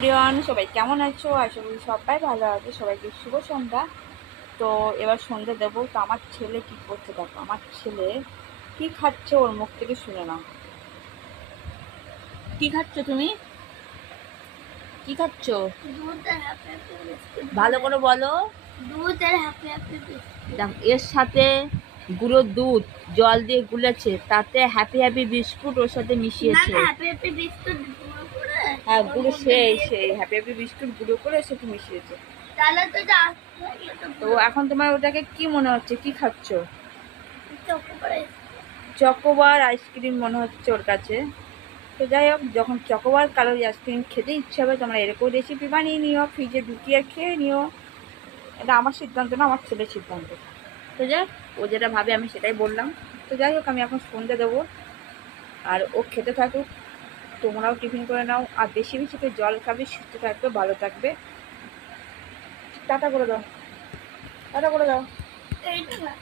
প্রিয়ন সবাই কেমন আছো? আশা করি সবাই ভালো আছে। সবাইকে শুভ সন্ধ্যা। তো এবার সন্ধ্যা দেবো। তো আমার ছেলে কি করছে দেখো, আমার ছেলে কি খাচ্ছে ওর মুখ থেকে শুনে নাও। কি খাচ্ছ তুমি? কি খাচ্ছ? দুধ আর হাফ হাফ বিস্কুট। ভালো করে বলো। দুধ আর হাফ হাফ বিস্কুট। দেখো এর সাথে গুঁড়ো দুধ জল দিয়ে গুলেছে, তাতে হ্যাপি হ্যাপি বিস্কুট ওর সাথে না মিশিয়েছে। না, হাফ হাফ বিস্কুট গুঁড়ো করে হ্যাঁ, ওর গুঁড়ো মধ্যে সেই দিয়েছে। সেই হ্যাপি হ্যাপি বিস্কুট গুঁড়ো করে সাথে মিশিয়েছে। তাহলে তো যা লাগলো তো তো এখন তোমার ওটাকে কি মনে হচ্ছে, কি খাচ্ছ? চকো করে। চকোবার আইসক্রিম মনে হচ্ছে ওর কাছে। তো যাই হোক, যখন চকোবার কালোরি আইসক্রিম খেতে ইচ্ছে হবে তোমরা এরকম রেসিপি বানিয়ে নিও, ফ্রিজে ঢুকিয়ে খেয়ে নিও। এটা আমার সিদ্ধান্ত না, আমার ছেলের সিদ্ধান্ত। তো যাই হোক, ও যেটা ভাবে আমি সেটাই বললাম। তো যাই হোক, আমি এখন সন্ধ্যে দেবো আর ও খেতে থাকুক। তোমরাও টিফিন করে নাও, আর বেশি বেশি করে জল খাবে, সুস্থ থাকবে, ভালো থাকবে। টাটা করে দাও, টাটা করে দাও। এইটা না।